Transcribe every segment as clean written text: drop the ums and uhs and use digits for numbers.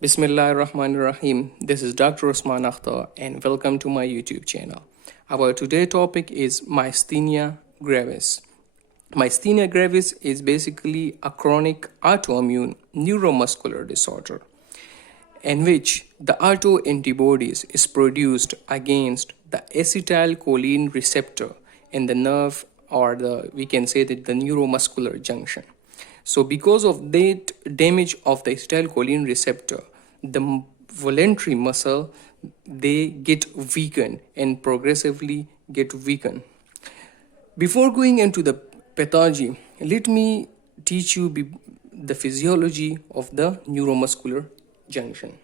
Bismillahirrahmanirrahim. This is Dr. Osman Akhtar and welcome to my YouTube channel. Our today's topic is Myasthenia gravis. Myasthenia gravis is basically a chronic autoimmune neuromuscular disorder in which the autoantibodies is produced against the acetylcholine receptor in the nerve or we can say that the neuromuscular junction. So because of that damage of the acetylcholine receptor, the voluntary muscle, they get weakened and progressively get weakened. Before going into the pathology, let me teach you the physiology of the neuromuscular junction.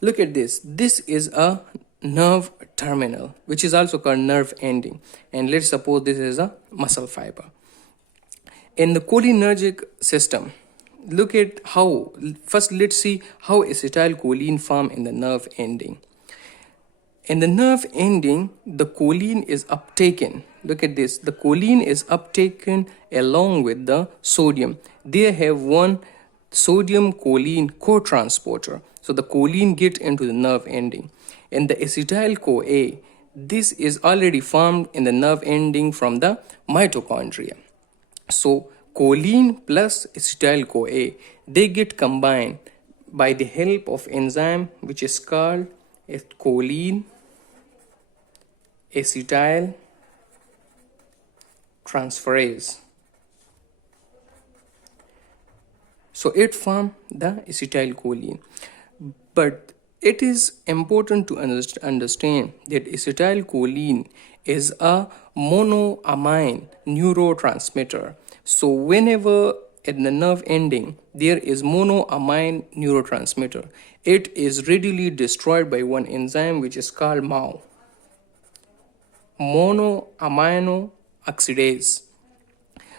Look at this. This is a nerve terminal, which is also called nerve ending. And let's suppose this is a muscle fiber. In the cholinergic system, look at how, first let's see how acetylcholine form in the nerve ending. In the nerve ending, the choline is uptaken. Look at this, the choline is uptaken along with the sodium. They have one sodium choline co-transporter. So the choline get into the nerve ending. And the acetyl-CoA, this is already formed in the nerve ending from the mitochondria. So choline plus acetyl-CoA, they get combined by the help of enzyme which is called choline acetyl transferase. So it forms the acetylcholine. But it is important to understand that acetylcholine is a monoamine neurotransmitter. So whenever in the nerve ending there is monoamine neurotransmitter, it is readily destroyed by one enzyme which is called MAO, monoamino oxidase.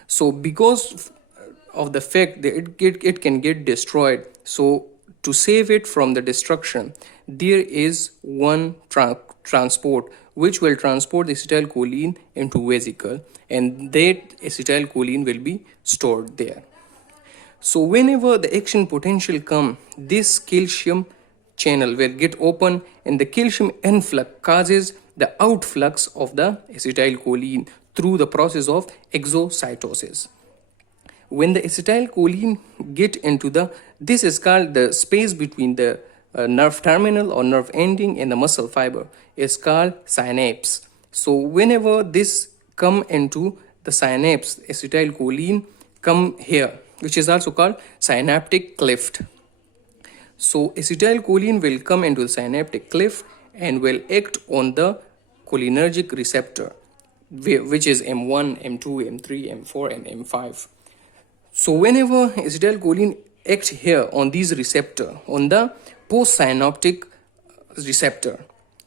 So because of the fact that it can get destroyed, so to save it from the destruction, there is one transport which will transport the acetylcholine into vesicle, and that acetylcholine will be stored there. So whenever the action potential come, this calcium channel will get open, and the calcium influx causes the outflux of the acetylcholine through the process of exocytosis. When the acetylcholine get into this is called the space between the nerve terminal or nerve ending and the muscle fiber is called synapse. So whenever this come into the synapse, acetylcholine come here, which is also called synaptic cleft. So acetylcholine will come into the synaptic cleft and will act on the cholinergic receptor, which is M1, M2, M3, M4 and M5. So whenever acetylcholine acts here on these receptor, on the postsynaptic receptor,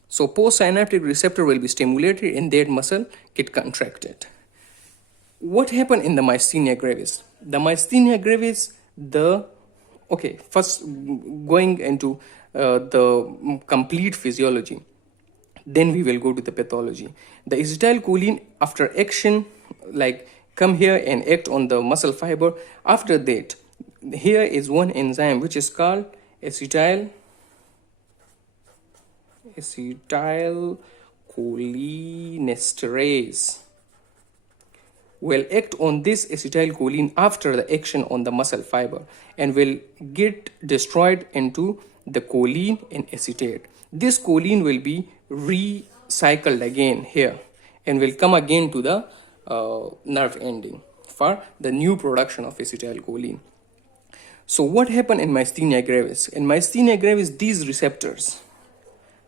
so postsynaptic receptor will be stimulated and that muscle get contracted. What happened in the myasthenia gravis? The myasthenia gravis, first going into the complete physiology, then we will go to the pathology. The acetylcholine after action, like come here and act on the muscle fiber. After that, here is one enzyme which is called acetylcholinesterase will act on this acetylcholine after the action on the muscle fiber and will get destroyed into the choline and acetate. This choline will be recycled again here and will come again to the nerve ending for the new production of acetylcholine. So what happened in myasthenia gravis? In myasthenia gravis, these receptors,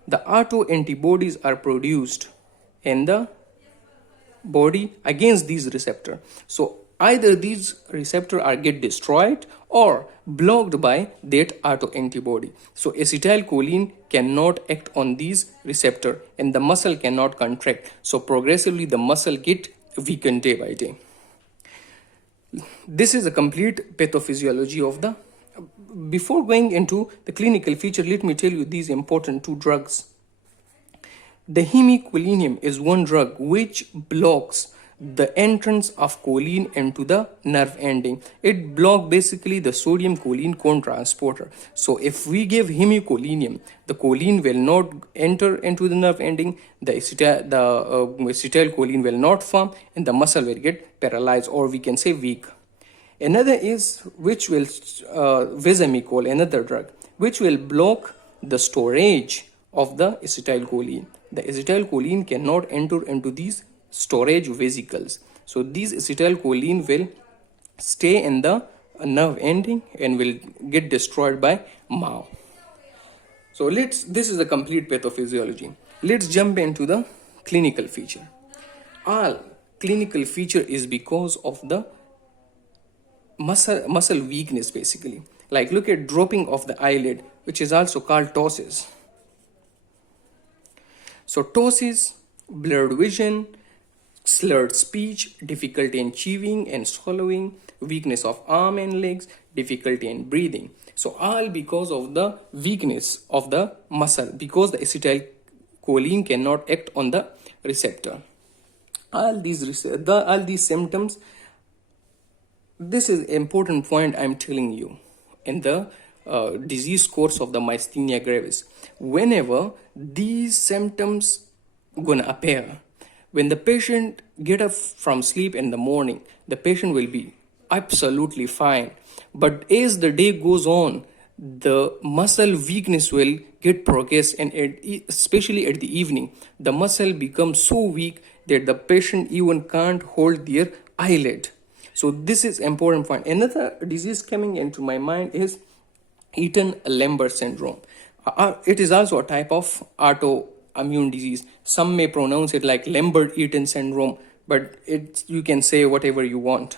the autoantibodies are produced in the body against these receptors. So either these receptors are get destroyed or blocked by that autoantibody. So acetylcholine cannot act on these receptors and the muscle cannot contract. So progressively the muscle get weakened day by day. This is a complete pathophysiology of the. Before going into the clinical feature, let me tell you these important two drugs. The hemiquinine is one drug which blocks the entrance of choline into the nerve ending. It blocks basically the sodium choline co-transporter. So if we give hemicholine, the choline will not enter into the nerve ending, the acetylcholine will not form, and the muscle will get paralyzed, or we can say weak. Another is which will visamicol, another drug, which will block the storage of the acetylcholine. The acetylcholine cannot enter into these storage vesicles. So these acetylcholine will stay in the nerve ending and will get destroyed by MAO. So this is the complete pathophysiology. Let's jump into the clinical feature. All clinical feature is because of the muscle weakness basically. Like look at dropping of the eyelid, which is also called ptosis. So ptosis, blurred vision, slurred speech, difficulty in chewing and swallowing, weakness of arm and legs, difficulty in breathing. So all because of the weakness of the muscle, because the acetylcholine cannot act on the receptor. All these symptoms, this is important point I'm telling you in the disease course of the myasthenia gravis. Whenever these symptoms gonna appear, when the patient get up from sleep in the morning, the patient will be absolutely fine. But as the day goes on, the muscle weakness will get progress, and especially at the evening, the muscle becomes so weak that the patient even can't hold their eyelid. So this is important point. Another disease coming into my mind is Hilton-Lambert syndrome. It is also a type of autoimmune disease. Some may pronounce it like Lambert-Eaton syndrome, but you can say whatever you want.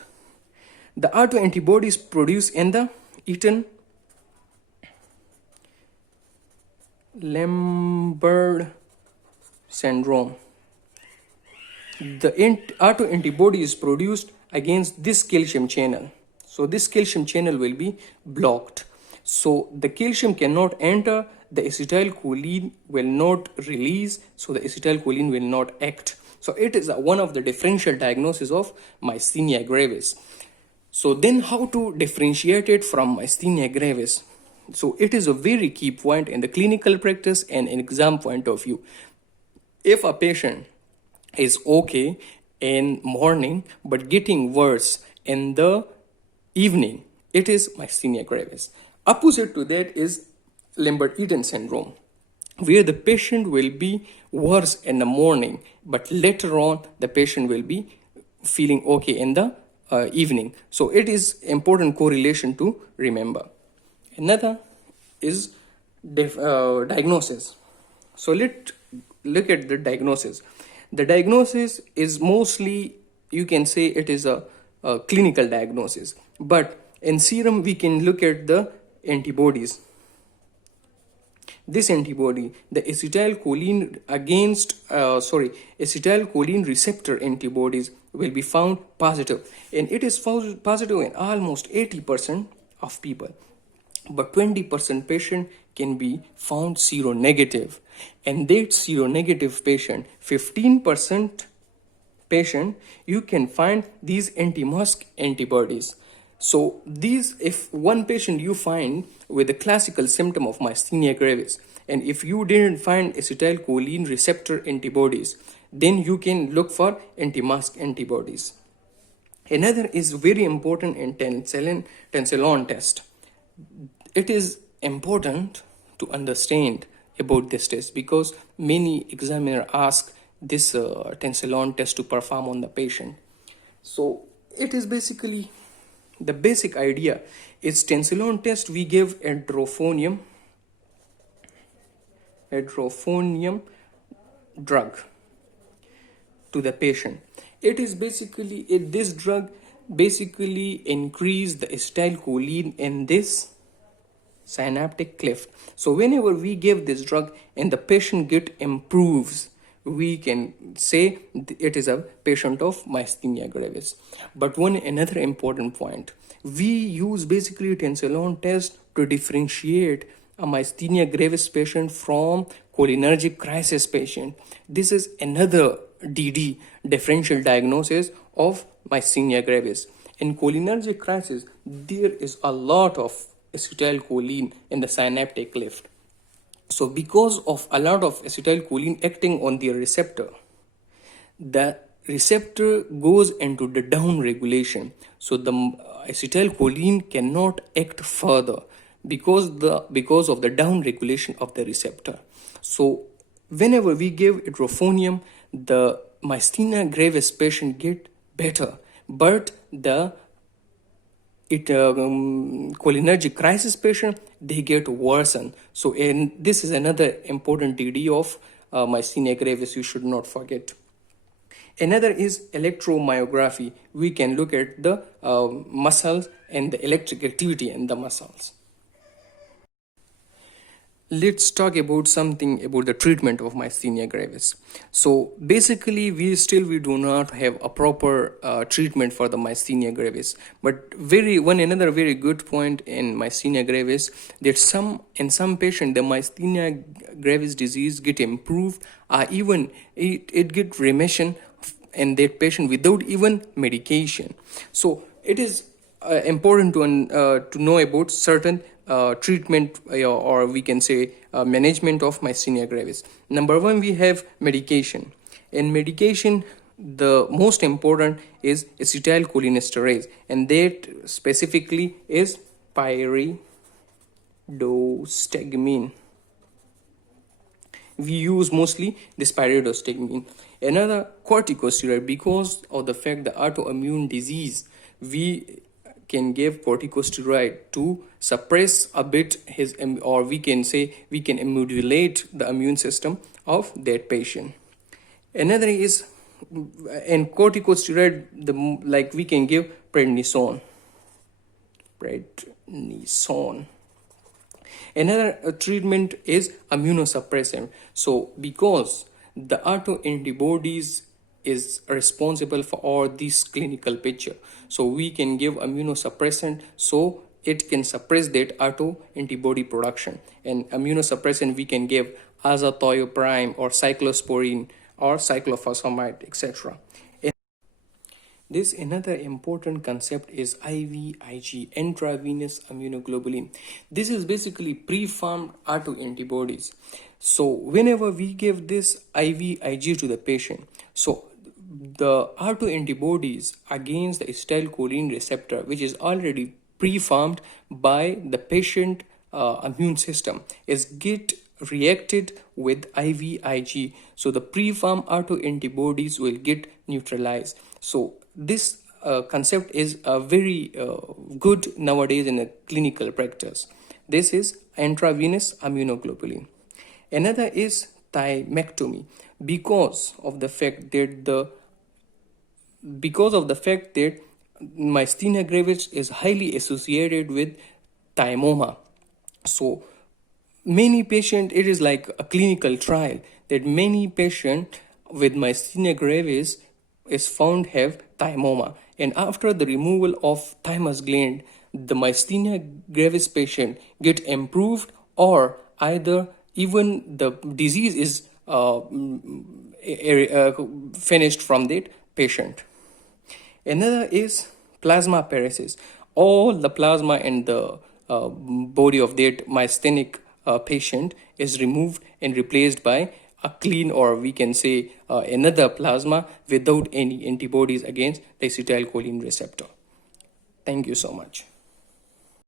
The autoantibodies produced in the Hilton-Lambert syndrome. The autoantibody is produced against this calcium channel. So this calcium channel will be blocked. So the calcium cannot enter, the acetylcholine will not release, so the acetylcholine will not act. So it is one of the differential diagnoses of myasthenia gravis. So then how to differentiate it from myasthenia gravis? So it is a very key point in the clinical practice and in exam point of view. If a patient is okay in morning but getting worse in the evening, it is myasthenia gravis. Opposite to that is Lambert-Eaton syndrome, where the patient will be worse in the morning, but later on the patient will be feeling okay in the evening. So it is important correlation to remember. Another is diagnosis. So let's look at the diagnosis. The diagnosis is mostly, you can say it is a clinical diagnosis, but in serum we can look at the antibodies. This antibody, the acetylcholine acetylcholine receptor antibodies will be found positive, and it is found positive in almost 80% of people, but 20% patient can be found seronegative, and that seronegative patient, 15% patient, you can find these anti-mask antibodies. So these, if one patient you find with the classical symptom of myasthenia gravis, and if you didn't find acetylcholine receptor antibodies, then you can look for anti-mask antibodies. Another is very important in Tensilon test. It is important to understand about this test because many examiners ask this Tensilon test to perform on the patient. So it is basically, the basic idea is Tensilon test, we give edrophonium drug to the patient. It is basically, this drug basically increase the acetylcholine in this synaptic cleft. So whenever we give this drug and the patient improves, we can say it is a patient of myasthenia gravis. But another important point, we use basically Tensilon test to differentiate a myasthenia gravis patient from cholinergic crisis patient. This is another DD, differential diagnosis of myasthenia gravis. In cholinergic crisis, there is a lot of acetylcholine in the synaptic cleft. So because of a lot of acetylcholine acting on the receptor, the receptor goes into the down regulation. So the acetylcholine cannot act further because of the down regulation of the receptor. So whenever we give edrophonium, the myasthenia gravis patient get better, but the cholinergic crisis patient, they get worsened. So this is another important DD of myasthenia gravis you should not forget. Another is electromyography. We can look at the muscles and the electric activity in the muscles. Let's talk about something about the treatment of myasthenia gravis. So basically, we do not have a proper treatment for the myasthenia gravis. But another very good point in myasthenia gravis, that in some patient the myasthenia gravis disease get improved, even it get remission in that patient without even medication. So it is important to know about certain treatment, or we can say management of myasthenia gravis. Number one, we have medication. In medication, the most important is acetylcholinesterase, and that specifically is pyridostigmine. We use mostly this pyridostigmine. Another, corticosteroid. Because of the fact the autoimmune disease, we can give corticosteroid to suppress a bit his, or we can say we can modulate the immune system of that patient. Another is, in corticosteroid, we can give prednisone. Another treatment is immunosuppressant. So because the autoantibodies is responsible for all this clinical picture, so we can give immunosuppressant so it can suppress that autoantibody production. And immunosuppressant we can give azathioprine or cyclosporine or cyclophosphamide, etc. This another important concept is IVIG, intravenous immunoglobulin. This is basically preformed autoantibodies. So whenever we give this IVIG to the patient, so the autoantibodies against the acetylcholine receptor, which is already preformed by the patient immune system, is get reacted with IVIG. So the preformed autoantibodies will get neutralized. So this concept is very good nowadays in a clinical practice. This is intravenous immunoglobulin. Another is thymectomy. Because of the fact that myasthenia gravis is highly associated with thymoma. So many patients, it is like a clinical trial that many patients with myasthenia gravis is found have thymoma, and after the removal of thymus gland, the myasthenia gravis patient get improved, or either even the disease is finished from that patient. Another is plasmapheresis. All the plasma in the body of that myasthenic patient is removed and replaced by a clean, or we can say another plasma without any antibodies against the acetylcholine receptor. Thank you so much.